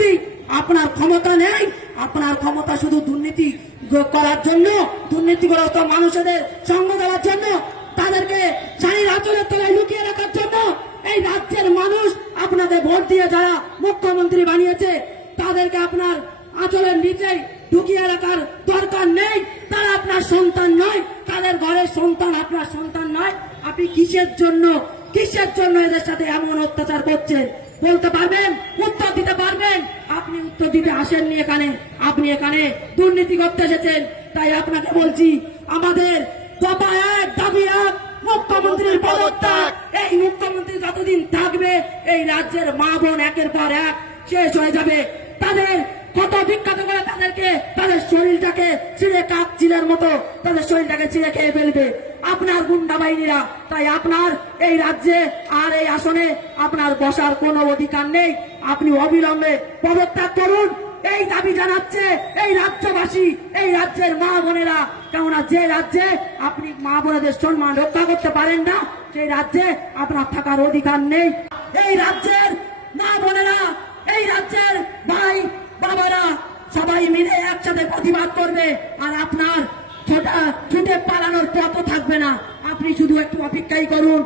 মুখ্যমন্ত্রী, আপনার ক্ষমতা নেই। আপনার ক্ষমতা শুধু দুর্নীতি করার জন্য, দুর্নীতিগ্রস্ত মানুষদের সঙ্গ দেওয়ার জন্য, তাদেরকে শাড়ির আঁচলের তলায় লুকিয়ে রাখার জন্য। এই রাজ্যের মানুষ আপনাদের ভোট দিয়ে যারা মুখ্যমন্ত্রী বানিয়েছে, তাদেরকে আপনার আঁচলের নিচে ঢুকিয়ে রাখার দরকার নেই। তারা আপনার সন্তান নয়, তাদের ঘরের সন্তান আপনার সন্তান নয়। আপনি কিসের জন্য এদের সাথে এমন অত্যাচার করছেন বলতে পারবেন? উত্তর দিতে পারবেন? আপনি উত্তর দিতে আসেননি এখানে, আপনি এখানে দুর্নীতি করতে এসেছেন। তাই আপনাকে বলছি, আমাদের দফা এক, দাবি এক, মুখ্যমন্ত্রীর পদত্যাগ। এই মুখ্যমন্ত্রী যতদিন থাকবে এই রাজ্যের মা বোন একের পর এক শেষ হয়ে যাবে। তাদের কত বিখ্যাত করে তাদেরকে, তাদের শরীরটাকে ছিঁড়ে কাকচিলের মতো তাদের শরীরটাকে ছিঁড়ে খেয়ে ফেলবে আপনার গুন্ডা বাহিনীরা। তাই আপনার এই রাজ্যে আর এই আসনে আপনার বসার কোনো অধিকার নেই। আপনি অবিলম্বে পদত্যাগ করুন, এই দাবি জানাচ্ছে এই রাজ্যবাসী, এই রাজ্যের মা বোনেরা। কেননা যে রাজ্যে আপনি মা বোনেদের সম্মান রক্ষা করতে পারেন না, সেই রাজ্যে আপনার থাকার অধিকার নেই। এই রাজ্যের মা বোনেরা, এই রাজ্যের ভাই বাবারা সবাই মিলে একসাথে প্রতিবাদ করবে। আর আপনার ছুটে পালানোর পথও থাকবে না। আপনি শুধু একটু অপেক্ষাই করুন।